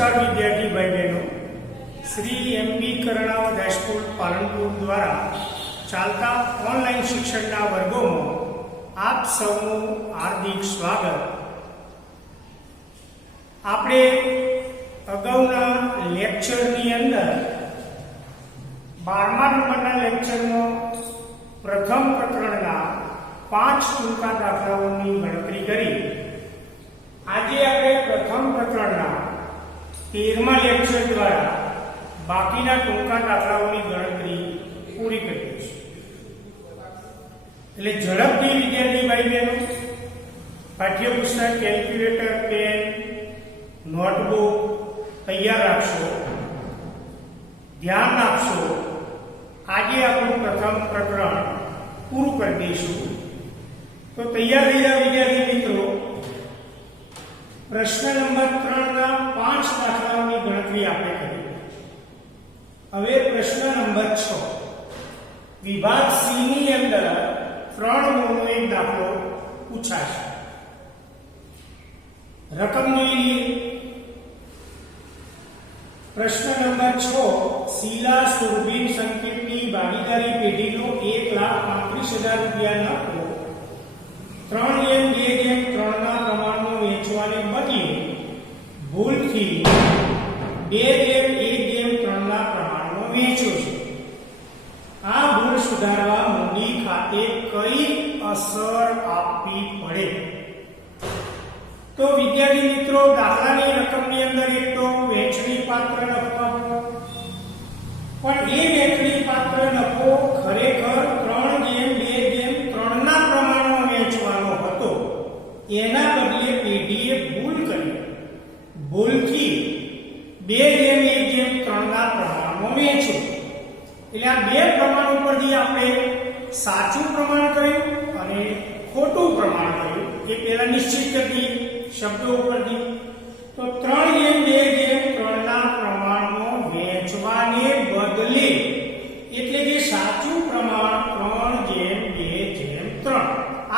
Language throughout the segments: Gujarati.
नमस्कार विद्यार्थी भाई बहनों, श्री एमबी करणावत हाईस्कूल पालनपुर द्वारा चालता ऑनलाइन शिक्षण वर्गों में आप सबनु हार्दिक स्वागत। आपणे अगाउना लेक्चरनी अंदर 12मा नंबरना लेक्चरनो प्रथम प्रकरणना 5 टूंका दाखलाओनी गणतरी करी। आज આપણે પ્રથમ પ્રકરણના 13મા લેક્ચર દ્વારા બાકીના ટૂંકા દાખલાઓની ગણતરી પૂરી કરીએ છીએ। એટલે ઝડપથી વિદ્યાર્થી ભાઈ બહેનો પાઠ્યપુસ્તક, કેલ્ક્યુલેટર, પેન, નોટબુક તૈયાર રાખશો, ધ્યાન આપશો। આજે આપણું પ્રથમ પ્રકરણ પૂરું કરી દઈશું। તો તૈયાર થઈ જાઓ વિદ્યાર્થી મિત્રો। प्रश्न नंबर 3 ना 5 दाखलाओनी गणतरी आपणे करी। हवे प्रश्न नंबर 6 विभाग सी नी अंदर 3 गुणनो एक दाखलो पूछाशे। रकम जोई लीए। प्रश्न नंबर 6 शीला सुरभीन संकेतनी भागीदारी पेढीनो 1,35,000 रुपया नफो 3:2:3 ના પ્રમાણમાં વેચવાને બદલે ભૂલથી 2:1:3 ના પ્રમાણમાં વેચ્યો છે। આ ભૂલ સુધારવા મૂડી ખાતે કઈ અસર આપવી પડે? તો વિદ્યાર્થી મિત્રો, દાખલાની રકમની અંદર એક તો વેચણી પાત્ર નફો, પણ એ વેચણી પાત્ર નફો ખરેખર 3:2:3 ના પ્રમાણમાં વેચવાનો હતો। એના બદલે પેઢીએ ભૂલ કરી, ભૂલથી 2:1:3 ના પ્રમાણમાં વેચ્યું। એટલે આ બે પ્રમાણ ઉપરથી આપણે સાચું પ્રમાણ કર્યું અને ખોટું પ્રમાણ કર્યું, એ પહેલા નિશ્ચિત કરી શબ્દો ઉપરથી। તો 3:2:3 ના પ્રમાણમાં વેચવાને બદલે, એટલે કે સાચું પ્રમાણ 3:2:3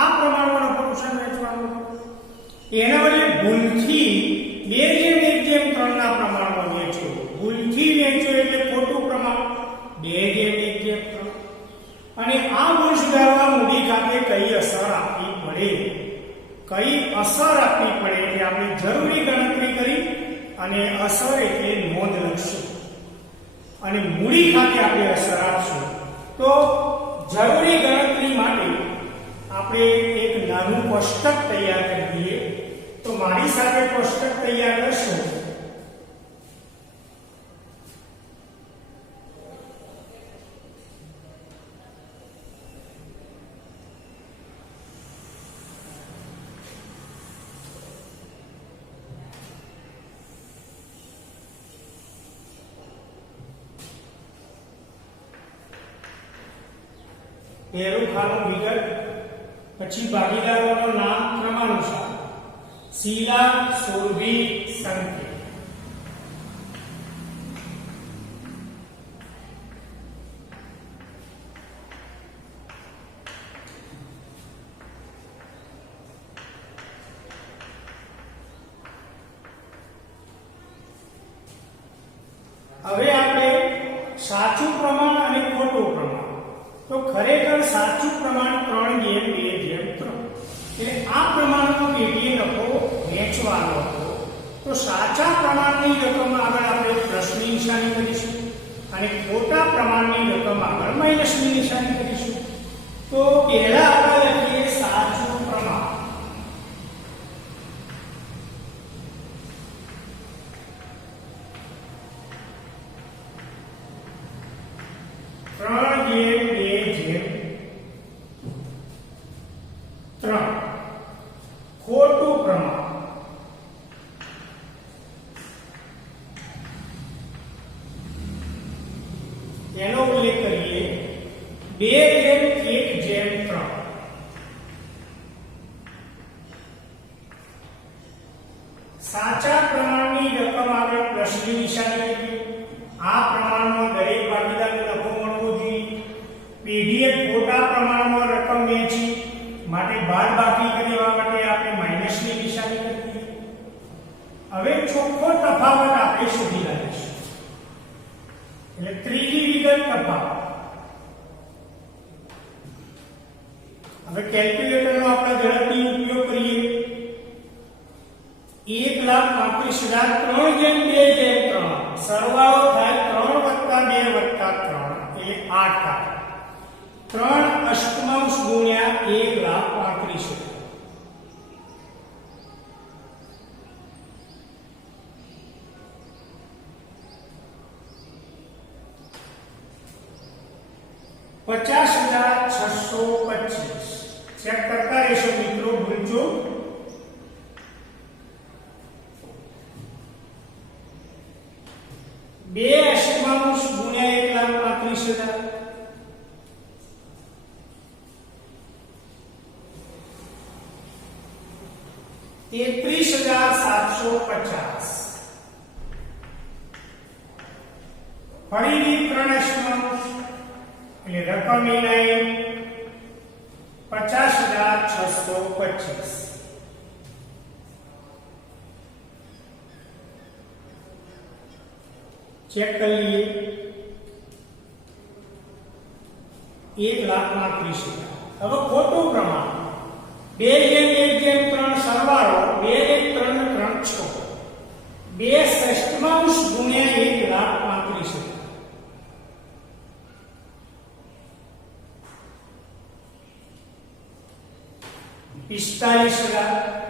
આ પ્રમાણમાં નફો નુકસાન વેચવાનું, એના બદલે ભૂલથી 2:1:3 ના પ્રમાણમાં વેચ્યું। ભૂલથી વેચ્યું એટલે ખોટું પ્રમાણ 2:1:3। અને આ ભૂલ સુધારવા મૂડી ખાતે કઈ અસર આપવી પડે, કઈ અસર આપવી પડે એટલે આપણે જરૂરી ગણતરી કરી અને અસર એટલે નોંધ લખશું અને મૂડી ખાતે આપણે અસર આપશું। તો જરૂરી ગણતરી માટે આપણે એક નાનું કોષ્ટક તૈયાર કરી દઈએ। તો મારી સાથે કોષ્ટક તૈયાર કરશો। પહેલું ખાનું વિગત, પછી ભાગીદારોનું નામ ક્રમાનુસાર, शीला सुरभि संकेत। હવે આપણે સાચું પ્રમાણ અને ખોટું પ્રમાણ। તો ખરેખર સાચું પ્રમાણ 3:2:3, એટલે આ પ્રમાણનો પેઢીએ નફો વેચવાનો હતો। તો સાચા પ્રમાણની રકમ આગળ આપણે પ્લસની નિશાની કરીશું અને ખોટા પ્રમાણની રકમ આગળ માઈનસની નિશાની કરીશું। તો પહેલા આપણે લખીએ સાચું પ્રમાણ। ખોટું પ્રમાણ એનો ઉલ્લેખ કરીએ 2:1:3। સાચા પ્રમાણની રકમ આગળ પ્લસની નિશાની કરી। આ પ્રમાણમાં દરેક ભાગીદારને નફો મળવો જોઈએ। પેઢીએ ખોટા પ્રમાણમાં રકમ વેચી માટે બાદબાકી કરવા માટે આપણે માઈનસની નિશાની કરી। હવે ચોખ્ખો તફાવત આપણે શોધી લઈશું, એટલે ત્રીજી વિગત તફાવત. હવે કેલ્ક્યુલેટરનો આપણે ઝડપથી ઉપયોગ કરીએ. 1,35,000 3 સરવાળો થાય 3 + 2 + 3 એટલે 8 થાય. 3 અષ્ટમાંશ ગુણ્યા 1,35,000. ₹50,625 ચેક કરતા રહેશો મિત્રો, ભૂલજો. બે અષ્ટમાંશ ગુણ્યા 1,35,000 33,750. ફરીથી 3 અષ્ટમાંશ એટલે રકમ એનાય 50,625. चेक कर लिए 1,35,000. હવે ખોટું પ્રમાણ 2/1/3 સરવાળો 2/3 6 2 ષષ્ઠમાંશ ગુણ્યા 1,35,000 45,000.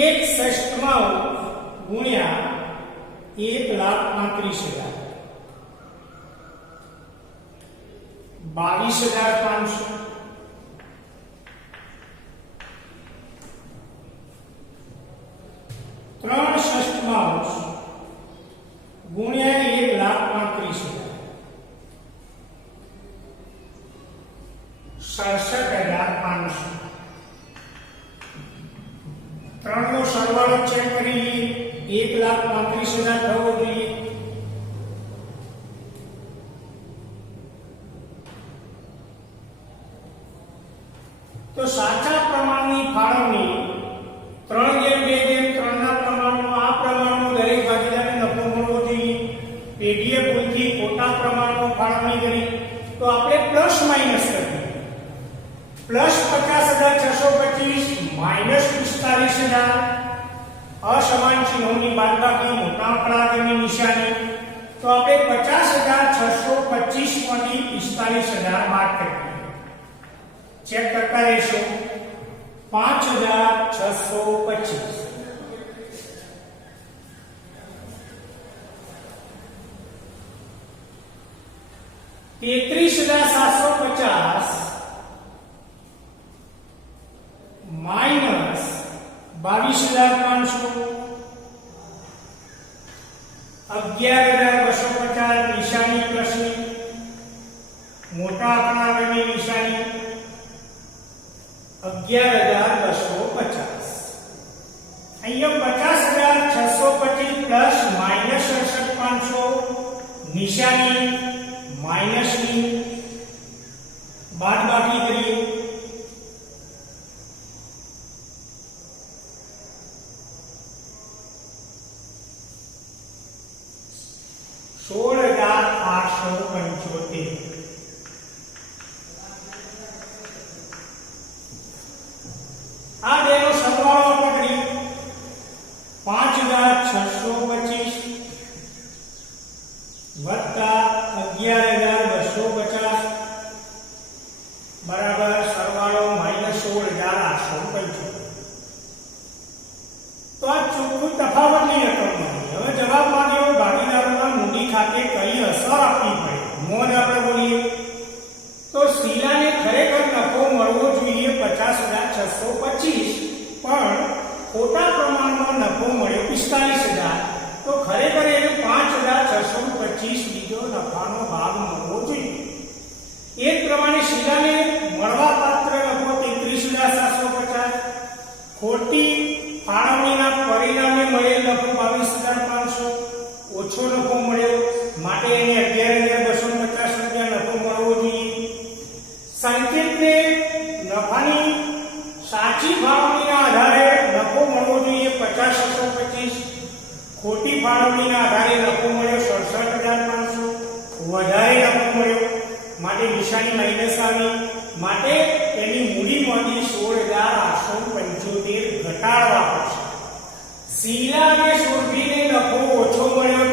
एक षष्ठमांश गुण્યા 1,35,000 22,500. ત્રણ ષષ્ઠમાંશ ગુણ્યા 1,35,000 67,500. ત્રણનો સરવાળો ચેક કરી લઈએ. 1,35,000 થવો જોઈએ. તો સાચા પ્રમાણની ફાળવણી 3/2/3 ના પ્રમાણમાં આ પ્રમાણમાં દરેક ભાગીદારને નફો મળવો જોઈએ. પેઢીએ ભૂલથી ખોટા પ્રમાણમાં ફાળવણી કરી તો આપણે પ્લસ માઇનસ કરીએ. +50,625 -45,000 અસમાન ચિહ્નોની બાદબાકી મોટા આંકડા આગળની નિશાની. તો આપણે 50,625 માંથી 45,000 બાદ કરીએ. ચેક કરતા રહેશો. 5,625 33,750 માઇનસ 22,500 11,250 નિશાની પ્લસની મોટા આંકડા આગળની નિશાની 11,250. અહીંયા 50,625 પ્લસ માઇનસ 67,500 નિશાની માઇનસની બાદબાકી કરીએ. આ બેનો સરવાળો આપણે કરીએ. 5,625 વત્તા 11,250 બરાબર સરવાળો -16,875. તો આ ચોખ્ખું તફાવતની રકમ મળી. હવે જવાબ માંગ્યો ભાગીદારોના મૂડી ખાતે કઈ અસર આપવી પડે. નોંધ આપણે બોલીએ તો શીલાને ખરેખર નફો મળવો જોઈએ 50,625, પણ ખોટા પ્રમાણમાં નફો મળ્યો 45,000. તો ખરેખર એને 5,625 બીજો નફાનો ભાગ મળવો જોઈએ. એ જ પ્રમાણે શીલાને મળવાપાત્ર નફો 33,750, ખોટી ફાળવણીના પરિણામે મળેલ નફો 22,500, ઓછો નફો મળ્યો માટે એને 11,250 રૂપિયા નફો મળવો જોઈએ. સંકેતને નફા વધારે નફો મળ્યો 67,500, વધારે નફો મળ્યો માટે નિશાની માઈનસ આવી, માટે એની મૂડીમાંથી 16,875 ઘટાડવા પડશે. શીલા અને સુરભીને નફો ઓછો મળ્યો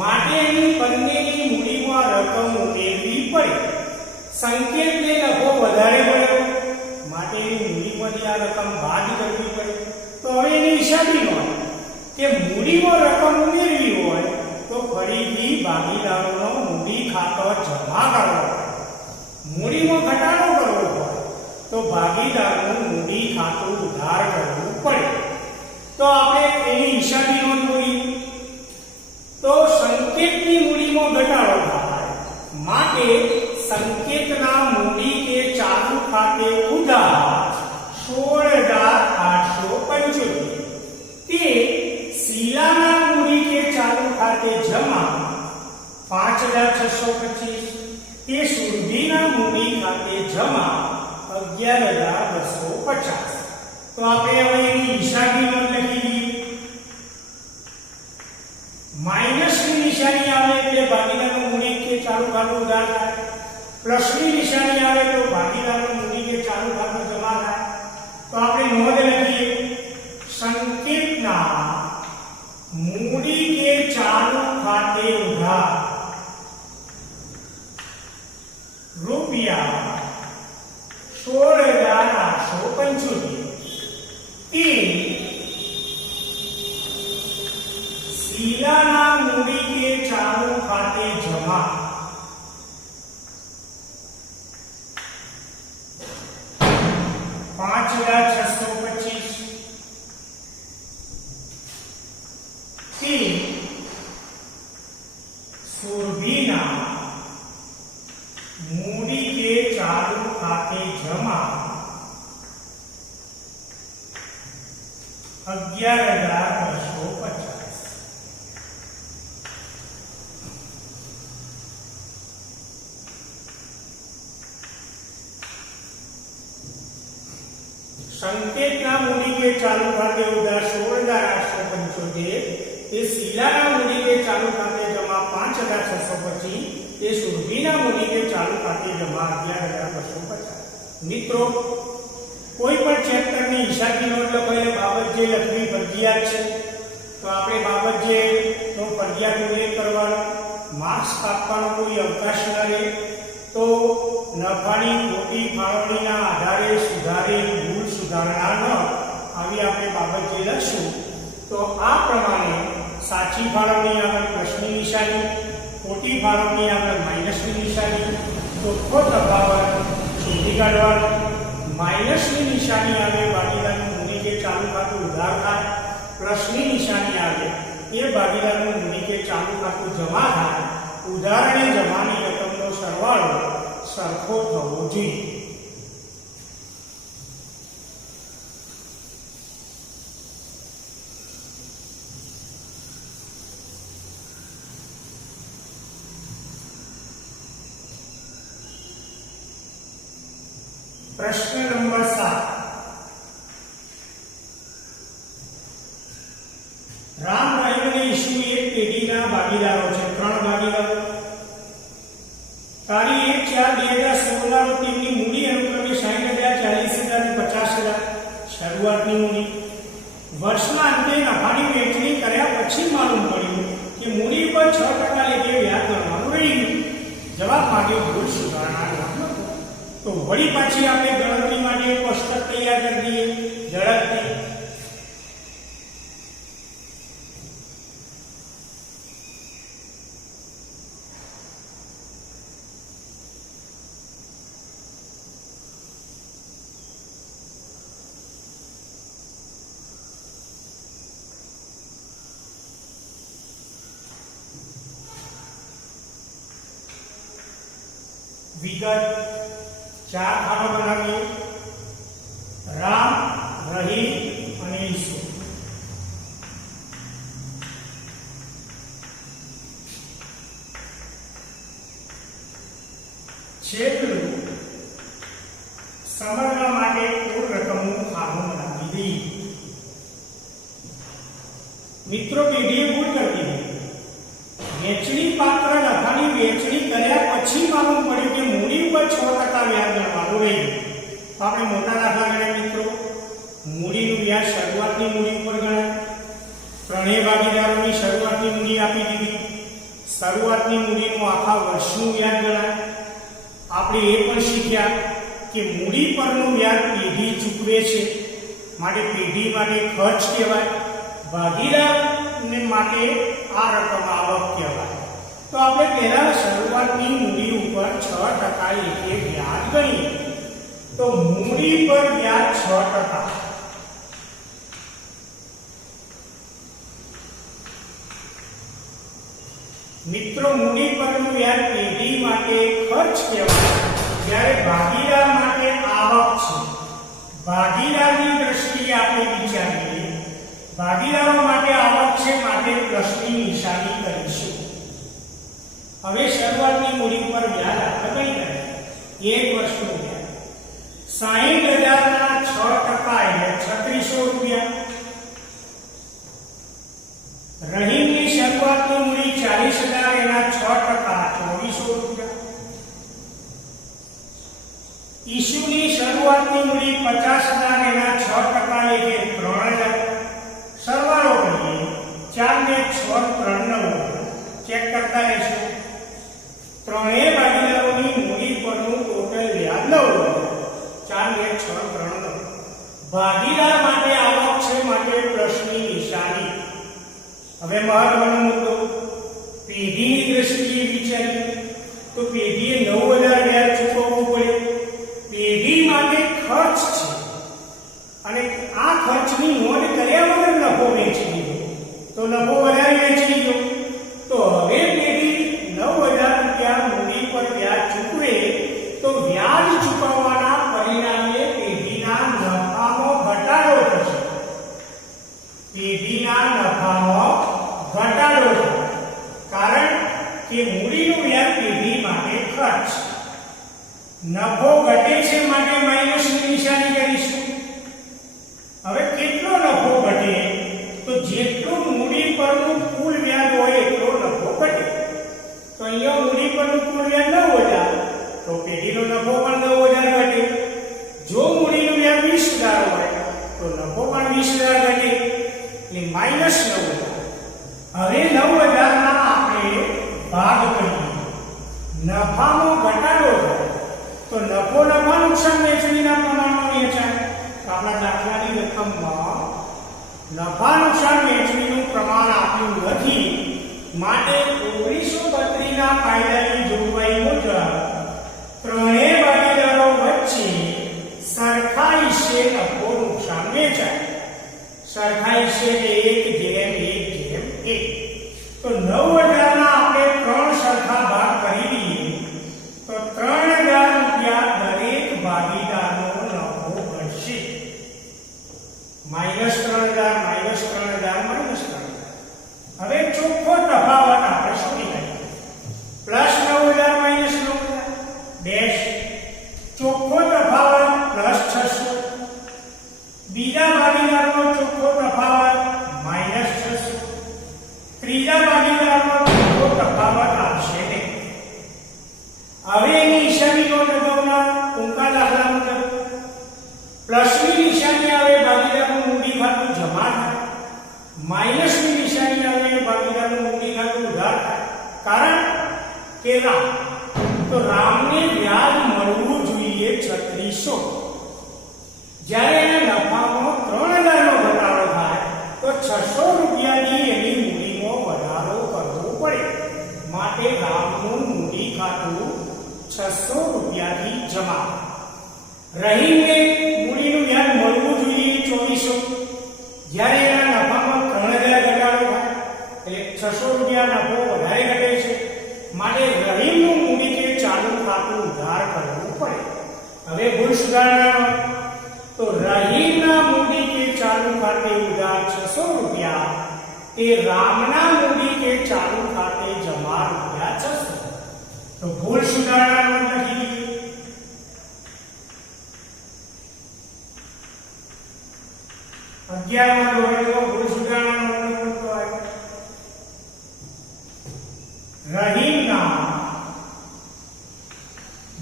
માટે એની બંનેની મૂડીમાં રકમ ઉમેરવી પડે. સંકેતને નફો વધારે મળ્યો માટે એની મૂડીમાંથી આ રકમ બાદ કરવી પડે. તો હવે એની હિસાબી નોંધ કે મૂડીમાં રકમ ઉમેરવી હોય તો ફરીથી ભાગીદારોનો મૂડી ખાતો જમા કરવો પડે. મૂડીમાં ઘટાડો કરવો હોય તો ભાગીદારનું મૂડી ખાતું ઉધાર કરવું પડે. તો આપણે એની હિસાબી નોંધ જોઈએ તો સંકેતની મૂડીમાં ઘટાડો થાય માટે સંકેતના મૂડી કે ચાલુ ખાતે ઉધાર 16,875 તે શીલાના મૂડી કે ચાલુ ખાતે જમા 5,625 તે સુરભીના મૂડી ખાતે જમા 11,250. તો આપણે હવે એની હિસાબી નોંધ લખી દઈએ. માઈનસની નિશાની આવે એટલે ભાગીદારનું મૂડી કે ચાલુ ખાતું ઉધાર થાય, પ્લસની નિશાની આવે તો ભાગીદારનું મૂડી કે ચાલુ ખાતું જમા થાય. તો આપણે નોંધ લખીએ સંકેતના મૂડી કે ચાલુ ખાતે ઉધાર રૂપિયા 16,875 તે શીલાના મૂડી કે ચાલુ ખાતે જમા 5,625 તે સુરભીના મૂડી કે ચાલુ ખાતે જમા 11,250. સંકેતના મૂડી કે ચાલુ ખાતે ઉધાર 16,875 તે શીલાના મૂડી કે ચાલુ ખાતે જમા 5,625 તે સુરભીના મૂડી કે ચાલુ ખાતે જમા 11,250. મિત્રો કોઈ પણ ચેપ્ટરની હિસાબી નોંધ લખાયેલી બાબત જે લખવી ફરજિયાત છે તો આપણે બાબત જે નો ફરજિયાત ઉલ્લેખ કરવાનો, માર્ક્સ કાપવાનો કોઈ અવકાશ ન રહે. તો નફાની ખોટી ફાળવણીના આધારે સુધારેલ ભૂલ સુધારણા ન આવી આપણે બાબત જે લખશું તો આ પ્રમાણે સાચી ફાળવણી આગળ પ્લસની નિશાની, ખોટી ફાળવણી આગળ માઈનસની નિશાની, ચોખ્ખો તફાવત શોધી કાઢવાનો, માઈનસની નિશાની આવે ભાગીદારનું મૂડી કે ચાલુ ખાતું ઉધાર થાય, પ્લસની નિશાની આવે એ ભાગીદારનું મૂડી કે ચાલુ ખાતું જમા થાય. ઉધાર અને જમાની રકમનો સરવાળો સરખો થવો જોઈએ. प्रश्न नंबर 7 राम रहीम ने ईशु एक पेढ़ी ना भागीदारो छे, 3 भागीदारो. तारीख 1/4/2016 टीमनी मूडी अनुक्रमे 60,000, 40,000 અને 50,000 શરૂઆતની મૂડી. વર્ષના અંતે નફાની વહેંચણી કર્યા પછી માલુમ પડ્યું કે મૂડી પર 6% લેખે વ્યાજ ગણવાનું રહ્યું. જવાબ માંગ્યો ભૂલ સુધારણા નહોતો. તો વળી પાછી આપણે ગણતરી માટે કોષ્ટક તૈયાર કરી દઈએ ઝડપથી. વિગત 4 ખાનો બનાવીએ. રામ, રહીમ અને ઈસુ. છેલ્લું સમજવા માટે કુલ રકમનું ખાનું બનાવી દઈએ. મિત્રો પેઢીએ ભૂલ કરતી હતી. વેચણી પાત્ર નફાની વેચણી કર્યા પછી માલુમ પડ્યું કે મૂડી ઉપર 6% વ્યાજ ગણવાનું રહ્યું. તો આપણે મોટા દાખલા ગણ્યા મિત્રો. મૂડીનું વ્યાજ શરૂઆતની મૂડી ઉપર ગણાય. ત્રણેય ભાગીદારોની શરૂઆતની મૂડી આપી દીધી. શરૂઆતની મૂડીનું આખા વર્ષનું વ્યાજ ગણાય. આપણે એ પણ શીખ્યા કે મૂડી પરનું વ્યાજ પેઢી ચૂકવે છે, માટે પેઢી માટે ખર્ચ કહેવાય. ભાગીદારને માટે આ રકમ આવક કહેવાય. તો આપણે પહેલા શરૂઆતની મૂડી ઉપર 6% લેખે વ્યાજ ગણીએ. તો મૂડી પર વ્યાજ 6%. મિત્રો, મૂડી પરનું વ્યાજ પેઢી માટે ખર્ચ કહેવાય, જ્યારે ભાગીદાર માટે આવક છે. ભાગીદારની દ્રષ્ટિએ આપણે વિચારીએ, ભાગીદારો માટે આવક છે, માટે પ્લસની નિશાની કરીશું. હવે શરૂઆતની મૂડી પર વ્યાજ આપણે કઈ કરીએ? 1 વર્ષનું વ્યાજ 60,000 ના 6% એટલે 3600 રૂપિયા. રહીમની શરૂઆતની મૂડી 40,000 એના 6% 2400 રૂપિયા. ઈસ્યુની શરૂઆતની મૂડી 50,000 એના 6% એટલે 3000. સરવાળો કરીએ 4 ને 6 3 ચેક કરતા રહેશો. ત્રણેય ભાગીદારોની મૂડી પરનું ટોટલ વ્યાજ 9,000. 4 ને 6 3 ભાગીદાર માટે આવક છે, માટે પ્લસની નિશાની. હવે મહત્વનો મુદ્દો, પેઢીની દ્રષ્ટિએ વિચારીએ તો પેઢીએ 9,000 વ્યાજ ચૂકવવું પડે. પેઢી માટે ખર્ચ છે અને આ ખર્ચની નોંધ કર્યા વગર નફો વેચી દીધો, તો નફો વધારે વેચી દીધો. તો હવે પેઢી 9,000 રૂપિયા મૂડી પર વ્યાજ ચૂકવે તો વ્યાજ ચૂકવવાના પરિણામે પેઢીના નફામાં ઘટાડો થશે. પેઢીના નફામાં ઘટાડો થાય, કારણ કે મૂડીનું વ્યાજ પેઢી માટે ખર્ચ. નફો ઘટે છે, માટે માઈનસની નિશાની કરીશું. હવે કેટલો નફો ઘટે? તો જેટલું મૂડી પરનું કુલ વ્યાજ હોય એટલો નફો ઘટે. તો અહીંયા મૂડી પરનું કુલ વ્યાજ 9,000, તો પેઢીનો નફો પણ 9,000 ઘટે. જો મૂડીનું વ્યાજ 20,000 હોય તો નફો પણ 20,000 ઘટે, એટલે -9,000. હવે 9,000 ના આપણે ભાગ કરીએ. નફામાં ઘટાડો થાય તો નફો નફા નુકસાન વેચણીના પ્રમાણમાં વેચાય. આપણા દાખલાની રકમમાં નફા નુકસાન વેચણીનું પ્રમાણ આપ્યું નથી, માટે 1932 ના કાયદાની જોગવાઈ મુજબ ત્રણેય ભાગીદારો વચ્ચે સરખા હિસ્સે નફો નુકસાન વેચાય. સરખા હિસ્સે 1:1:1. તો 9,000 ના આપણે 3 સરખા ભાગ કરી દઈએ તો 3,000 રૂપિયા દરેક ભાગીદારનો નફો બનશે. -3,000 -3,000 -3,000. હવે ચોખ્ખો તફાવત આપણે શોધી કાઢીએ. +9,000 -9,000 ડેશ. ચોખ્ખો તફાવત +600. બીજા ભાગીદારનો ચોખ્ખો તફાવત -600. ત્રીજા ભાગીદારનો ચોખ્ખો તફાવત આવશે નહીં. હવે એની નિશાની નોંધ અગાઉના ટૂંકા દાખલા મુજબ પ્લસની નિશાની આવે ભાગીદારનું મૂડી ખાતું જમા થાય, માઈનસની નિશાની આવે ભાગીદારનું મૂડી ખાતું ઉધાર થાય. કારણ કે રામ, તો રામને વ્યાજ મળવું જોઈએ 3600. જ્યારે એના નફામાં 3,000 નો ઘટાડો થાય તો 600 રૂપિયાની એની મૂડીમાં વધારો કરવો પડે, માટે રામનું મૂડી ખાતું 600 રૂપિયાથી જમા. રહીમને મૂડીનું વ્યાજ મળવું જોઈએ 2400. જ્યારે એના નફામાં 3,000 ઘટાડો થાય એટલે 600 રૂપિયા નફો વધારે ઘટે છે, માટે રહીમનું મૂડી કે ચાલુ ખાતું ઉધાર કરવું પડે. હવે ભૂલ સુધારણા, તો રહીમના મૂડી કે ચાલુ ખાતે ઉધાર 600 રૂપિયા, તે રામના મૂડી કે ચાલુ ખાતે જમા રૂપિયા 600. તો ભૂલ સુધારણા લખી દીધી. 11મા ધોરણનો ભૂલ સુધારણાનો નંબર તો આવ્યો. रहीमना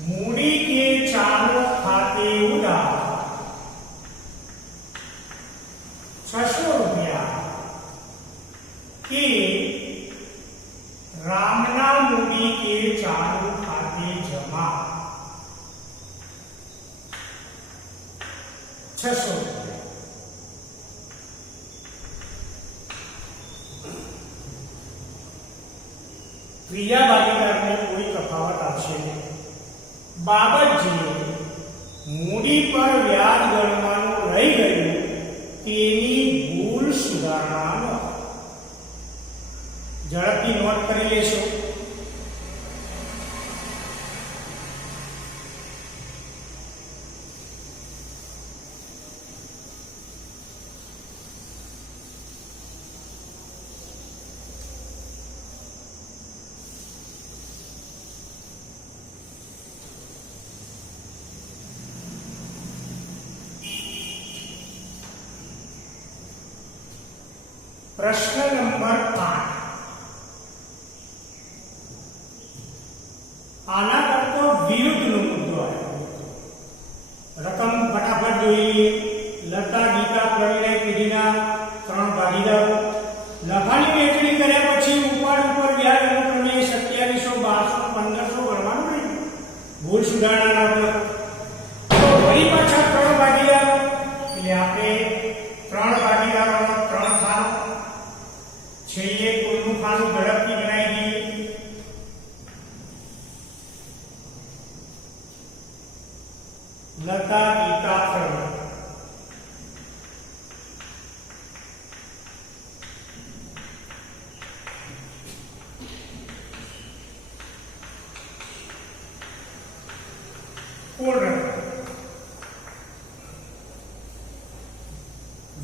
मूडी के चालू खाते उधार 600 रुपया के रामना मूडी के चालू खाते जमा 600 रुपया। ત્રીજા ભાગીદારને કોઈ તફાવત આવશે નહીં। બાબતજીએ મૂડી પર વ્યાજ ગણવાનું રહી ગયું તેની ભૂલ સુધારણાનો ઝડપથી નોટ કરી લેશો। प्रश्न नंबर 5 आना करतो विरुद्धનો મુદ્દો આવ્યો। રકમ ફટાફટ જોઈએ। લતા ગીતા પ્રવીણા પેઢીના 3 ભાગીદારો નફાની વહેંચણી કર્યા પછી ઉપાડ ઉપર વ્યાજ અનુક્રમે 2700 1200 1500 ગણવાનું નહીં। ભૂલ સુધારણાના આપણે તો વળી પાછા 3 ભાગીદારો એટલે આપણે 3 ભાગીદારોનો 3 ખાનો छे कुलનું ખાનું ઝડપથી બનાવી દઈએ। લતા ગીતા પ્રવીણા પૂર્ણ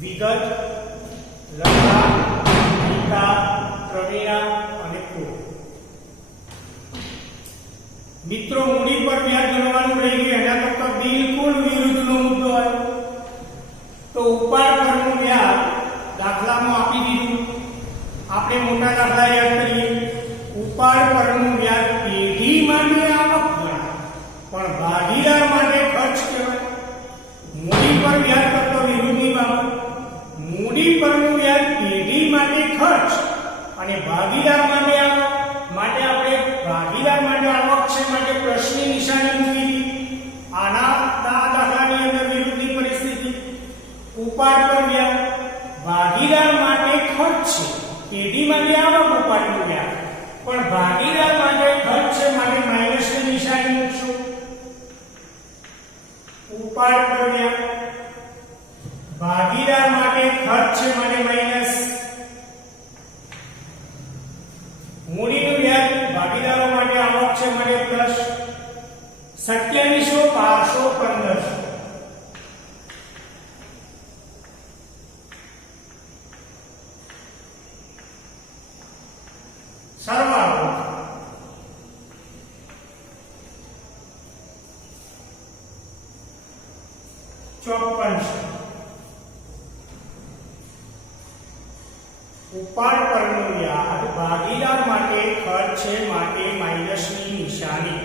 વિગત લતા પ્રવીણા અને કુલ મિત્રો મૂડી પર વ્યાજ ગણવાનું રહી ગયું એના કરતા બિલકુલ વિરુદ્ધનો મુદ્દો આવ્યો। તો ઉપાડ પરનું વ્યાજ દાખલામાં આપી દીધું। આપણે મોટા દાખલા યાદ કરીએ। ઉપાડ પરનું વ્યાજ પેઢી માટે આવક ગણાય પણ ભાગીદાર માટે ખર્ચ કહેવાય। મૂડી પર વ્યાજ કરતો વિરુદ્ધની બાબત મૂડી પરનું વ્યાજ પેઢી માટે ખર્ચ અને ભાગીદાર માટે આવક માટે આપણે ભાગીદાર માટે આવક છે માટે પ્રશ્નની નિશાની મૂકી દીધી। આના દાખલાની અંદર વિરુદ્ધની પરિસ્થિતિ ઉપાડ પર વ્યાજ ભાગીદાર માટે ખર્ચ છે પેઢી માટે આવક ઉપાડનું વ્યાજ પણ ભાગીદાર માટે ખર્ચ છે માટે માઈનસની નિશાની મૂકશું। ઉપાડ પર વ્યાજ ભાગીદાર માટે ખર્ચ છે માટે માઈનસ મૂડીનું વ્યાજ ભાગીદારો માટે આવક છે માટે પ્લસ 2700 1200 1500 સરવાળો ઉપાડ પરનું વ્યાજ ભાગીદાર માટે ખર્ચ છે માટે માઈનસની નિશાની।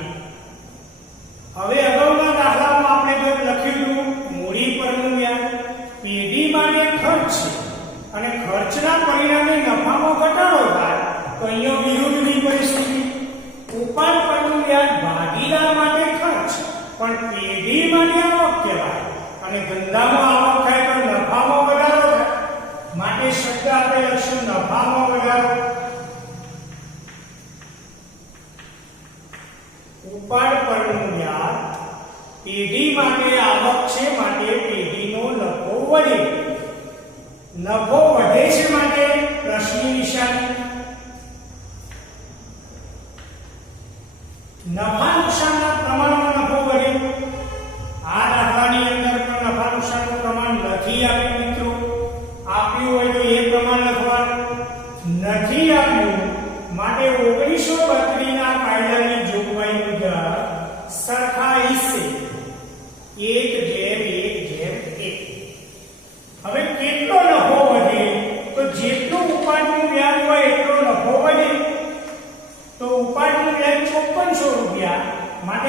હવે અગાઉના દાખલામાં આપણે જો લખ્યું મૂડી પરનું વ્યાજ પેઢી માટે ખર્ચ છે અને ખર્ચના પરિણામે નફામાં ઘટાડો થાય તો અહીંયા વિરુદ્ધની પરિસ્થિતિ ઉપાડ પરનું વ્યાજ ભાગીદાર માટે ખર્ચ પણ પેઢી માટે આવક કહેવાય અને ધંધામાં આવક થાય તો નફામાં વધારો થાય માટે શબ્દ આપણે લખશું નફામાં વધારો। ઉપાડ પરનું વ્યાજ પેઢી માટે આવક છે માટે પેઢીનો નફો વધે છે માટે પ્રશ્નની નિશાની નફા નુકસાનના પ્રમાણમાં નફો વધે। આ દાખલાની અંદર પણ નફા નુકસાનનું પ્રમાણ નથી આપ્યું મિત્રો આપ્યું હોય તો એ પ્રમાણ લખવાનું નથી આપ્યું માટે 1932 ના કાયદાની જોગવાઈ મુજબ સરખા હિસ્સે 1:1:1 હવે કેટલો નફો વધે તો જેટલું ઉપાડનું વ્યાજ હોય એટલો નફો વધે। તો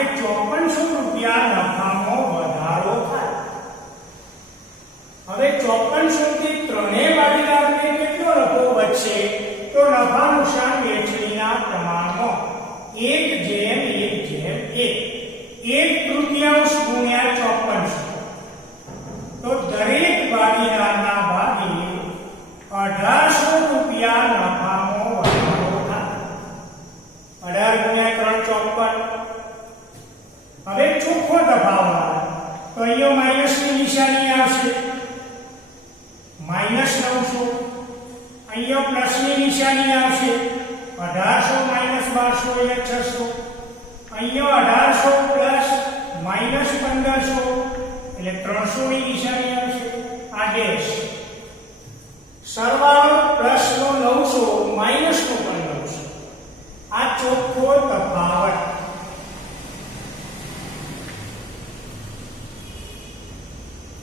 માટે 5400 રૂપિયા નફામાં વધારો થાય. હવે 5400 થી ત્રણેય ભાગીદારને કેટલો નફો વધશે? તો નફા નુકસાન વહેંચણીના પ્રમાણમાં 1:1:1 1/3 ગુણ્યા 5400. તો દરેક ભાગીદારના ભાગે 1800 રૂપિયા નફામાં વધારો થાય. 18 ગુણ્યા 3 54. હવે ચોખ્ખો તફાવત તો અહીંયા માઈનસની નિશાની આવશે, -900. અહીંયા પ્લસની નિશાની આવશે, 1800 - 1200 એટલે 600. અહીંયા 1800 + -1500 એટલે 300 ની નિશાની આવશે. આ ડેશ સરવાળો પ્લસનો 900 માઈનસનો પણ 900. આ ચોખ્ખો તફાવત.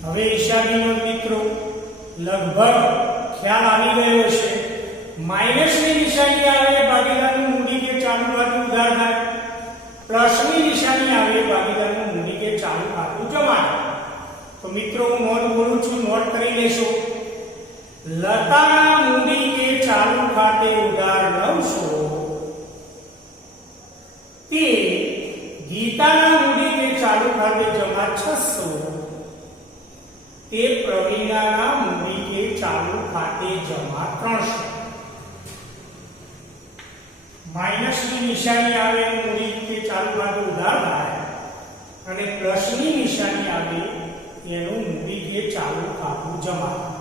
હવે હિસાબીનો મિત્રો લગભગ ખ્યાલ આવી ગયો છે. માઈનસની નિશાની આવે ભાગીદારનું મૂડી કે ચાલુ ખાતું ઉધાર થાય, પ્લસની નિશાની આવે ભાગીદારનું મૂડી કે ચાલુ ખાતું જમા થાય. તો મિત્રો હું નોંધ બોલું છું, નોટ કરી લેશો. લતાના મૂડી કે ચાલુ ખાતે ઉધાર 900 તે ગીતાના મૂડી કે ચાલુ ખાતે જમા 600 તે પ્રવીણાના મૂડી કે ચાલુ ખાતે જમા 300. માઈનસની નિશાની આવે મૂડી કે ચાલુ ખાતે ઉધાર થાય અને પ્લસની નિશાની આવે એનું મૂડી કે ચાલુ ખાતું જમા થાય.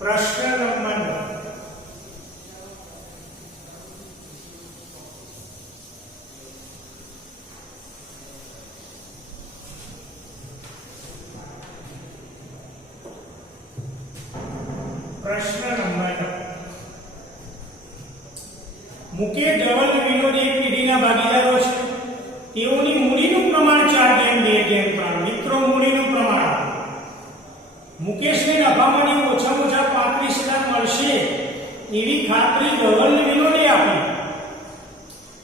પ્રશ્ન નંબર 9. પ્રશ્ન નંબર 9. મુકેશ ધવલ વિનોદ એક પેઢીના ભાગીદારો છે. તેઓની મૂડીનું પ્રમાણ 4:2:3. મિત્રો મૂડીનું પ્રમાણ મુકેશને નફામાંની ઓછામાં ઓછા 35,000 મળશે એવી ખાતરી ધવલ વિનોદે આપી.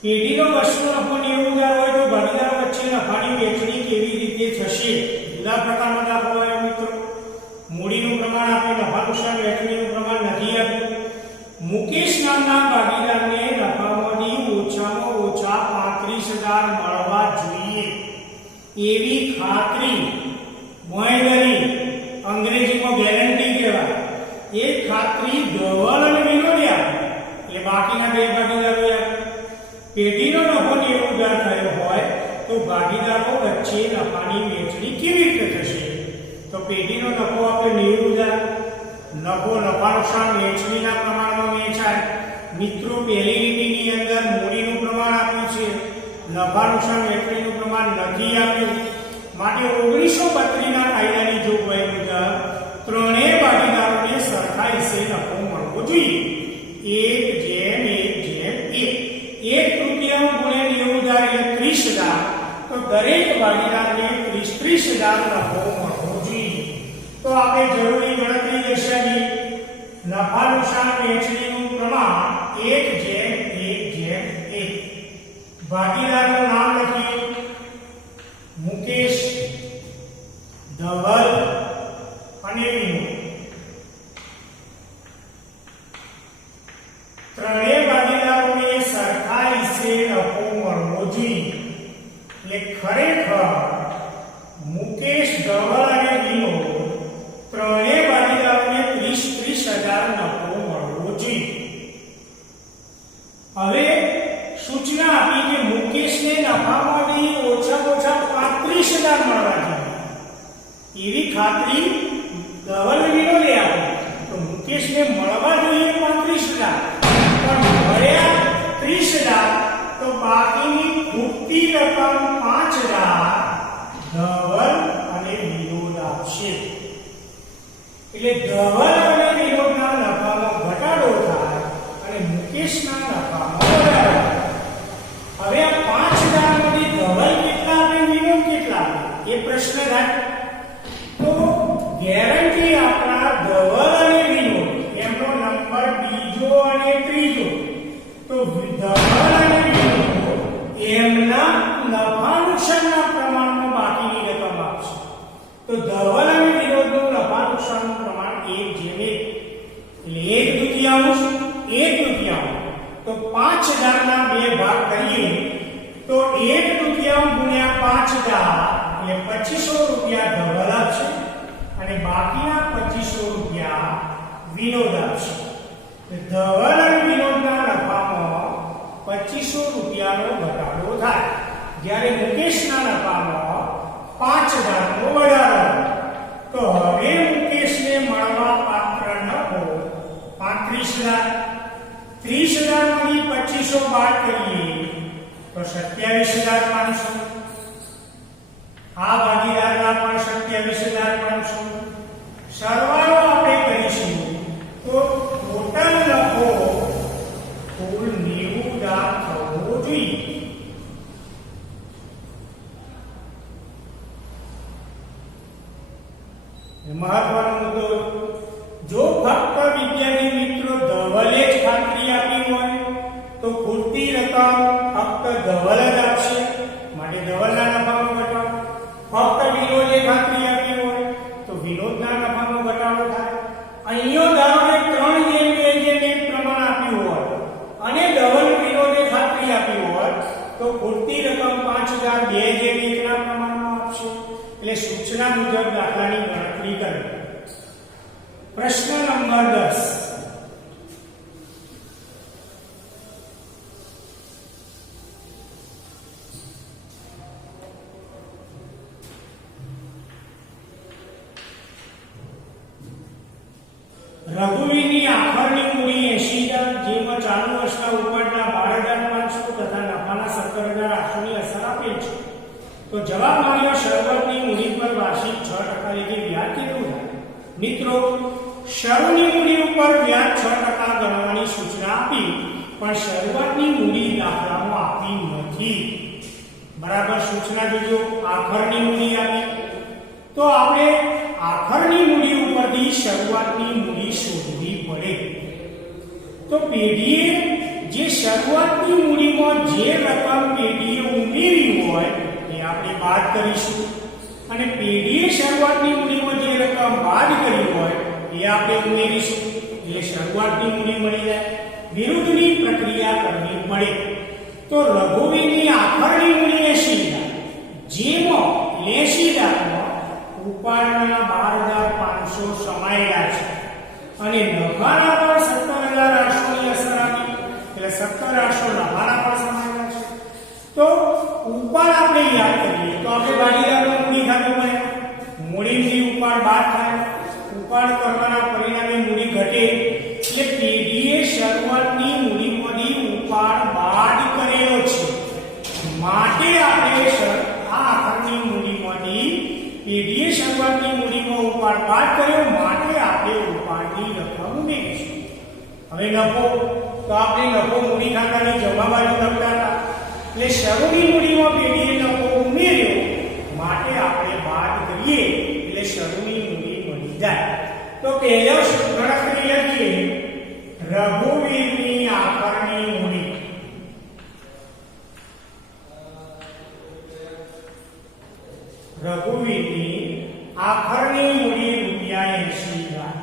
પેઢીનો 200 નફો 90,000 હોય તો ભાગીદારો વચ્ચે નફાની વહેંચણી કેવી રીતે થશે? જુદા પ્રકારનો દાખલો આવ્યો મિત્રો. મૂડીનું પ્રમાણ આપે, નફા નુકસાન વહેંચણીનું પ્રમાણ નથી આપ્યું. મુકેશ નામના ભાગીદારને નફામાંથી ઓછામાં ઓછા 35,000 મળવા જોઈએ એવી ખાતરી, બાંયધરી, અંગ્રેજીમાં ગેરંટી કહેવાય, એ ખાતરી ધવલ અને વિનોદે આપી. એટલે બાકીના બે ભાગીદારોએ પેઢીનો નફો 90,000 થયો હોય તો ભાગીદારો વચ્ચે નફાની વહેંચણી કેવી રીતે થશે? તો પેઢીનો નફો આપણે 90,000, નફો નફા નુકસાન વહેંચણીના પ્રમાણમાં વહેંચાય. મિત્રો પહેલી લીટીની અંદર મૂડીનું પ્રમાણ આપ્યું છે, નફા નુકસાન વહેંચણીનું પ્રમાણ નથી આપ્યું. માટે 1932 ના કાયદાની જોગવાઈ મુજબ ત્રણેય ભાગીદારોને સરખા હિસ્સે નફો મળવો જોઈએ. 1:1:1. 1/3 ગુણ્યા 90,000 એટલે 30,000. તો દરેક ભાગીદારને 30,000 નફો મળવો જોઈએ. તો આપણે જરૂરી ગણતરી દર્શાવી. નફા નુકસાન વહેંચણીનું પ્રમાણ 1:1:1. ભાગીદારનું નામ લખીએ. મુકેશ, ધવલ અને વિનોદ. ત્રણેય ભાગીદારોને સરખા હિસ્સે નફો મળવો જોઈએ. એટલે ખરેખર મુકેશ, ધવલ અને વિનોદ ત્રણેય ભાગીદારોને 30,000 નફો મળવો જોઈએ. હવે સૂચના આપી કે મુકેશને નફામાંથી ઓછામાં ઓછા 35,000 મળવા જોઈએ એવી ખાતરી ધવલ વિનોદે આપી. તો મુકેશને મળવા જોઈએ 35,000 પણ મળ્યા 30,000. તો બાકીની ખૂટતી રકમ 5,000 ધવલ અને વિનોદ આપશે. એટલે ધવલ અને વિનોદના નફામાં ઘટાડો થાય અને મુકેશના નફામાં વધારો. હવે આ 5,000 માંથી ધવલ કેટલા આપે, વિનોદ કેટલા આપે એ પ્રશ્ન થાય. તો ગેરંટી આપણા ધવલ અને વિનોદ એમનો બીજો અને ત્રીજો, તો ધવલ અને વિનોદ એમના નફા નુકસાનના પ્રમાણમાં બાકીની રકમ આપશે. તો ધવલ અને વિનોદનું નફા નુકસાનનું પ્રમાણ 1:1. એટલે 1/2 તો 5000 ના 2 ભાગ કરીએ તો 1/2 ગુણ્યા 5000 એટલે 2500 રૂપિયા ધવલ આપશે અને બાકીના 2500 રૂપિયા વિનોદ આપશે. ધવલ અને વિનોદના નફામાં 2500 રૂપિયાનો ઘટાડો થાય, જ્યારે મુકેશના નફામાં 5000નો વધારો. તો હવે મુકેશને મળવા પાત્ર નફો 35000. 30000 માંથી 2500 બાદ કરીએ તો 27500. આ ભાગીદારના પણ 27500. સરવાળો આપણે કરીશું તો ટોટલ નફો કુલ 90000 થવો જોઈએ. મહત્વનો મુદ્દો, જો ફક્ત વિદ્યાર્થી મિત્રો ધવલે જ ખાતરી આપી હોય તો પૂરતી રકમ ફક્ત ધવલ જ આપશે, માટે ધવલના નફામાં ઘટાડો. ફક્ત વિનોદે ખાતરી આપી હોય તો વિનોદના નફામાં ઘટાડો થાય. અહીંયા ધારો કે 3:2 પ્રમાણ આપ્યું હોય અને ધવલ વિનોદે ખાતરી આપી હોય તો પૂરતી રકમ 5000 2:1 ના પ્રમાણમાં આપશે. એટલે સૂચના મુજબ દાખલાની ગણતરી કરવી. પ્રશ્ન નંબર 10. રઘુવીરની આખરની મૂડી 80000, જેમાં ચાલુ વર્ષના ઉપરના 12500 તથા નફાના 17800ની અસર આપેલ છે. તો જવાબ મળ્યો શરૂઆતની મૂડી પર વાર્ષિક 6% એટલે વ્યાજ કેટલું થાય? મિત્રો, શરૂની મૂડી ઉપર વ્યાજ 6% ગણવાની સૂચના આપી, પણ શરૂઆતની મૂડી દાખલામાં આપી નથી. બરાબર સૂચના જોજો. આખરની મૂડી આપી તો આપણે આખરની મૂડી ઉપરથી શરૂઆતની મૂડી શોધવી પડે. તો પેઢીએ જે શરૂઆતની મૂડીમાં જે રકમ પેઢીએ ઉમેરી હોય એ આપણે બાદ કરીશું, અને પેઢીએ શરૂઆતની મૂડીમાં જે રકમ બાદ કરી હોય એ આપણે ઉમેરીશું. એટલે શરૂઆતની મૂડી મળી જાય. વિરુદ્ધની પ્રક્રિયા કરવી પડે. તો રઘુવીરની આખરની મૂડી 80000, જેમાં 80000માં ઉપાડના 12500 સમાયેલા છે અને નફાના પર 17800ની અસર આપી, એટલે 17800 નફાના પર સમાયેલા છે. તો ઉપાડ આપણે યાદ કરીએ તો આપણે ભાગીદારનું મૂડી ખાતું બને, મૂડીથી ઉપાડ બાદ થાય, ઉપાડ કરવાના પરિણામે મૂડી ઘટે. એટલે પેઢીએ શરૂઆતની મૂડીમાંથી ઉપાડ બાદ કરેલો છે, માટે આપણે આ આખરની મૂડીમાંથી પેઢીએ શરૂઆતની મૂડીમાં ઉપાડ બાદ કર્યો, માટે આપણે ઉપાડની રકમ ઉમેરીશું. હવે નફો, તો આપણે નફો મૂડી ખાતાની જમા બાજુ લખતા હતા, એટલે શરૂની મૂડીમાં પેઢીએ નફો ઉમેર્યો, માટે આપણે બાદ કરીએ એટલે શરૂની મૂડી મળી જાય. તો પહેલો ગણતરી લખીએ, રઘુવીરની આખરની મૂડી. રઘુવીરની આખરની મૂડી ₹80,000.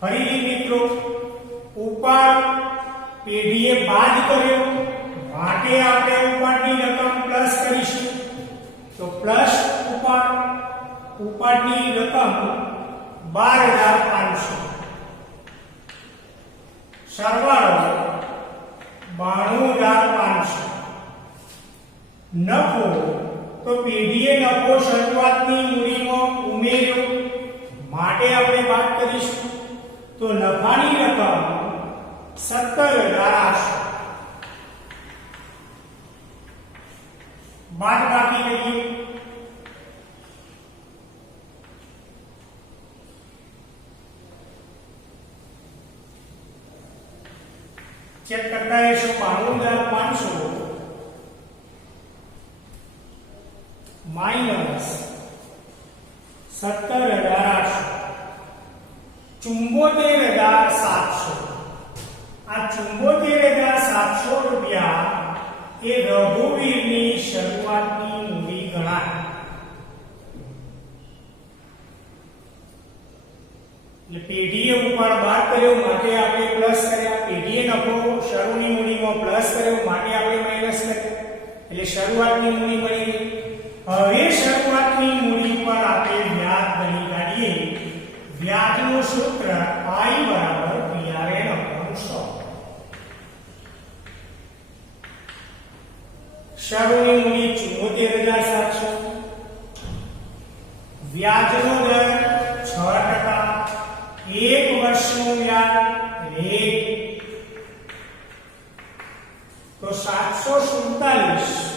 ફરીથી મિત્રો, ઉપાડ પેઢીએ બાદ કર્યો, માટે આપણે ઉપાડની રકમ પ્લસ કરીશું. તો પ્લસ ઉપાડની રકમ 12500, સરવાળો 92500. નફો, તો પેઢીએ નફો શરૂઆતની મૂડીમાં ઉમેર્યો, માટે આપણે બાદ કરીશું. તો નફાની રકમ 17800, બાદ બાકી કરીએ. ચેક કરતા રહેશો. 92500 માઇનસ 17800, 74,700 આ 74,700 રૂપિયા એ રઘુવીરની શરૂઆતની મૂડી ગણાય. એટલે પેઢીએ ઉપર બાદ કર્યો માટે આપણે પ્લસ કર્યા, પેઢીએ નફો શરૂની મૂડીમાં પ્લસ કર્યો માટે આપણે માઈનસ કર્યા, એટલે શરૂઆતની મૂડી મળી ગઈ. હવે શરૂઆતની મૂડી પર આપણે વ્યાજ ગણી કાઢીએ. વ્યાજનું સૂત્ર I બરાબર PRN/100. શરૂની મૂડી 74,700, વ્યાજનો દર 6%, એક વર્ષનું વ્યાજ તો 747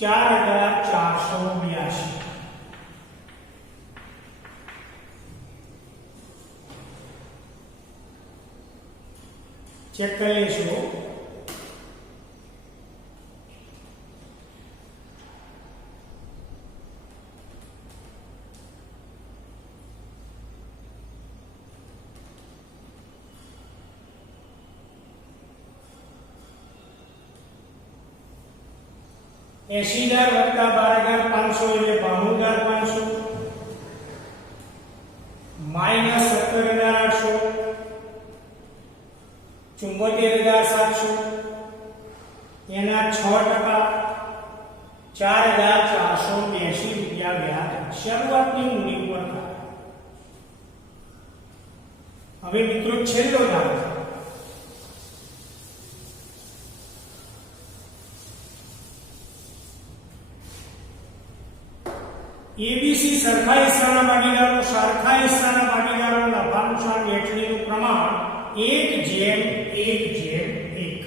4,482. ચેક કરી લેશું. $80,000 વત્તા 12,500 એટલે 92,500 માઈનસ 17,800 74,700 એના 6% 4,482 રૂપિયા વ્યાજ શરૂઆતની મૂડી પર થાય. હવે મિત્રો છેલ્લો દાખલો. એબીસી સરખા હિસ્સાના ભાગીદારો નફા નુકસાન વહેંચણીનું પ્રમાણ 1:1:1.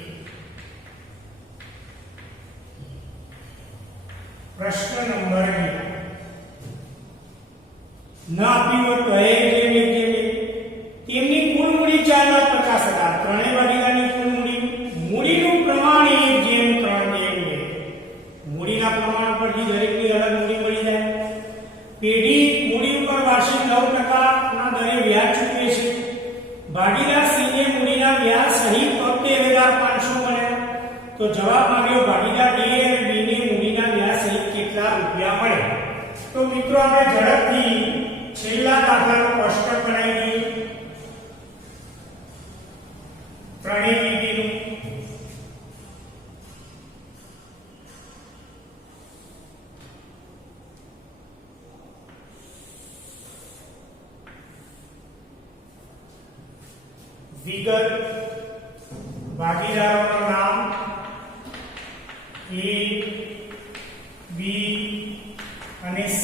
પ્રશ્ન નંબર 2 ન આપ્યું હોય તો તેમની કુલ મૂડી 4,50,000. ત્રણેય ભાગીદારની કુલ મૂડીનું પ્રમાણ 1:3:2. મૂડીના પ્રમાણ પરથી દરેકની અલગ મૂડી મળી જાય. પેઢી મૂડી ઉપર વાર્ષિક 9% ના દરે વ્યાજ ચૂકવે છે. ભાગીદાર સીને મૂડીના વ્યાજ સહિત 73,500 મળ્યા. તો જવાબ માંગ્યો ભાગીદાર A અને B ને મૂડીના વ્યાજ સહિત કેટલા રૂપિયા મળે. તો મિત્રો આપણે ઝડપથી છેલ્લા દાખલાનો કોષ્ટક બનાવી દઈએ. ત્રણેય પેઢીનું વિગત, ભાગીદારોનું નામ A, B અને C.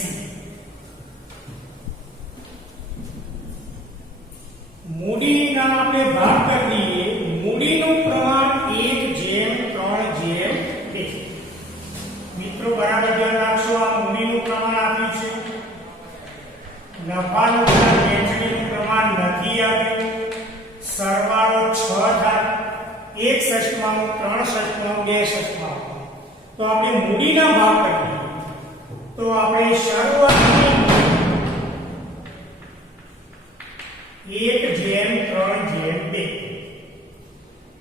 મૂડીના આપણે ભાગ કરી દઈએ. મૂડીનું પ્રમાણ 1:3:2. મિત્રો બરાબર ધ્યાન રાખશો. આ મૂડીનું પ્રમાણ આપ્યું છે. નફા નુકસાન વહેંચણીનું પ્રમાણ નથી આપ્યું. સરવાળો 6 થાય. 1/6, 3/6, 2/6. તો આપણે મૂડીના ભાગ કરીએ તો આપણે શરૂઆતની 1:3:2.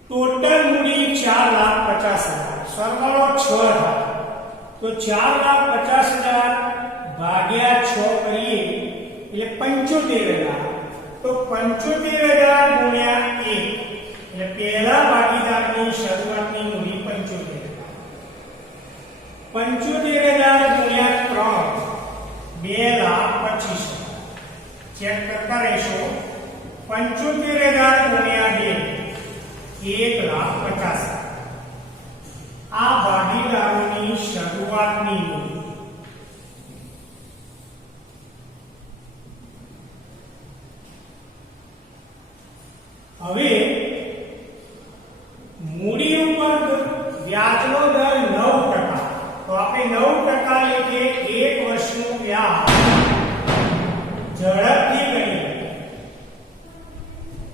ટોટલ મૂડી 4,50,000. સરવાળો 6 થાય. તો 4,50,000 ભાગ્યા 6 કરીએ એટલે 75,000. તો 75,000 ગુણ્યા 1 એટલે પહેલા ભાગીદારની શરૂઆતની મૂડી 75,000. 75,000 ગુણ્યા 3 2,25,000. ચેક કરતા રહેશો. 75,000 ગુણ્યા 2 1,50,000. આ ભાગીદારોની શરૂઆતની મૂડી. હવે મૂડી ઉપર વ્યાજનો દર 9%. તો આપણે 9% એટલે 1 વર્ષનું વ્યાજ ઝડપથી ગણીએ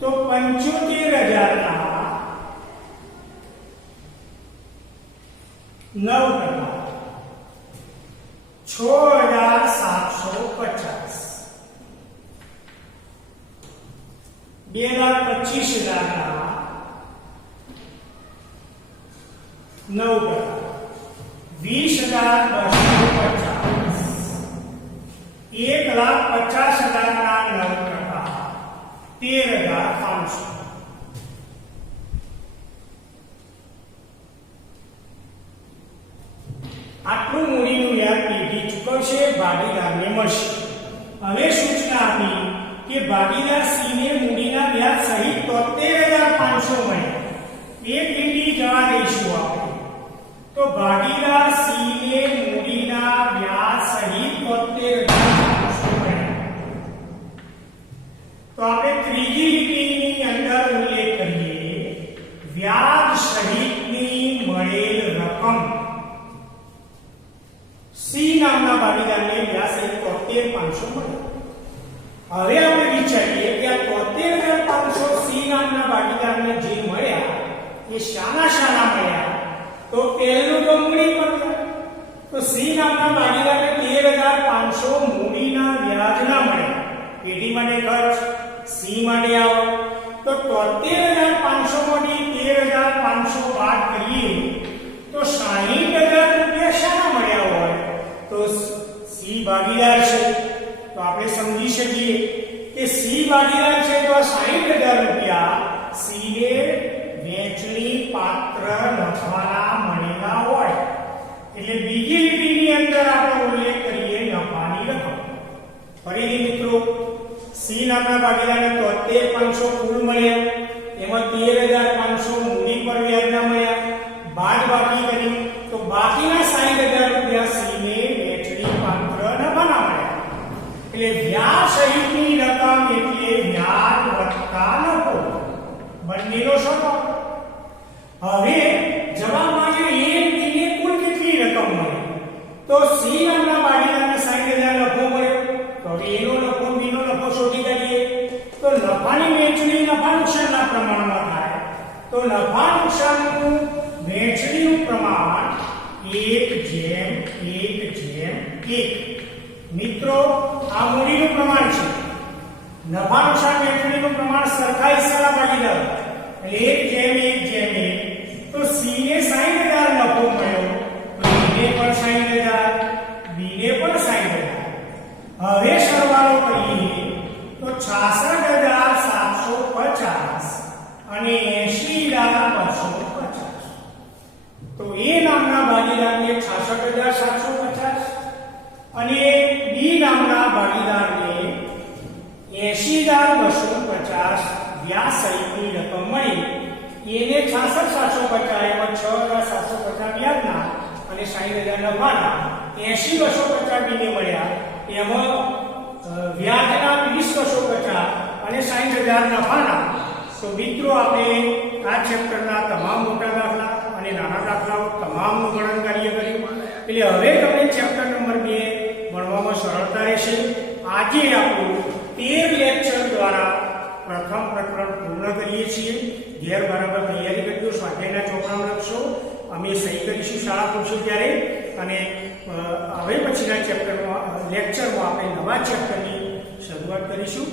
તો 75,000 ના 9% 6 6,750 2,25,000 9 20,050 1,50,000 9 13,500 આટલું મૂડીનું વ્યાજ પેઢી ચૂકવશે, ભાગીદારને મળશે. હવે સૂચના આપી કે ભાગીદાર સી ને મૂડીના વ્યાજ સહિત 73,500 મળે. એ પેઢી જવા દઈશું આપણે. તો ભાગીદાર સી ને મૂડીના વ્યાજ સહિત 73,500 મળે. તો આપણે ત્રીજી લીટીની અંદર ઉલ્લેખ કરીએ, વ્યાજ સહિતની મળેલ રકમ સી નામના ભાગીદારને વ્યાજ સહિત 73,500 મળે. હવે આપણે વિચારીએ કે આ 73,500 સી નામના ભાગીદારને જે મળ્યા એ શાના મળ્યા? તો પહેલું તો મૂડી પર. તો સી નામના ભાગીદારને 13,500 મૂડીના વ્યાજના મળ્યા. પેઢી માટે ખર્ચ, સી માટે આવો. તો 73,500 માંથી 13,500 બાદ કરીએ તો 60,000 રૂપિયા શાના મળ્યા હોય? તો સી ભાગીદાર છે, તો આપણે સમજી શકીએ કે સી ભાગીદાર છે તો 60,000 રૂપિયા સી ને વેચણી પાત્ર નફાના મળેલા હોય. એટલે બીજી લીટીની અંદર આપણે ઉલ્લેખ કરીએ નફાની રકમ. ફરીથી મિત્રો, સી નામના ભાગીદારને 73,500 કુલ મળ્યા, એમાં 13,500 મૂડી પર વ્યાજના મળ્યા, બાદ બાકી કર્યું તો બાકીના 60,000 રૂપિયા સી ને વેચણી પાત્ર નફાના મળ્યા. એટલે વ્યાજ સહિતની રકમ એટલે વ્યાજ વત્તા નફો, બંનેનો સરવાળો. હવે જવાબમાં જે એ બી ને કુલ કેટલી રકમ મળી? તો સી નામના ભાગીદારને 60,000 નફો મળ્યો. તો હવે એનો નફો બીનો નફો શોધી કાઢીએ. તો નફાની વહેંચણી નફા નુકસાનના પ્રમાણમાં થાય. તો નફા નુકસાનનું વહેંચણીનું પ્રમાણ 1:1:1. મિત્રો, આ મૂડીનું પ્રમાણ છે. નફા નુકસાન વહેંચણીનું પ્રમાણ સરખા હિસ્સાના ભાગીદાર એટલે 1:1:1. તો સી ને 60,000 નફો મળ્યો, તો એને પણ 60,000, બી ને પણ 60,000. હવે સરવાળો કરીએ તો 66,750 અને 80,250. તો એ નામના ભાગીદારને 66,750 અને બી નામના ભાગીદારને 80,250 વ્યાજ સહિતની રકમ મળી. એને 66,750 એમાં 6,750 વ્યાજના અને 60,000 નફાના 80,250 બીને મળ્યા. એમાં વ્યાજના 20,250 અને 60,000 નફાના. તો મિત્રો, આપણે આ ચેપ્ટરના તમામ મોટા દાખલા અને નાના દાખલાઓ તમામનું ગણન કાર્ય કર્યું. એટલે હવે તમને ચેપ્ટર નંબર 2 ભણવામાં સરળતા રહેશે. આજે આપણું 13 લેક્ચર દ્વારા પ્રથમ પ્રકરણ પૂર્ણ કરીએ છીએ. ઘેર બરાબર તૈયારી કરજો, સ્વાધ્યાયના ચોપડા લખશો, અમે સહી કરીશું શાળા ખુલશે ત્યારે. અને હવે પછીના લેક્ચરમાં આપણે નવા ચેપ્ટરની શરૂઆત કરીશું.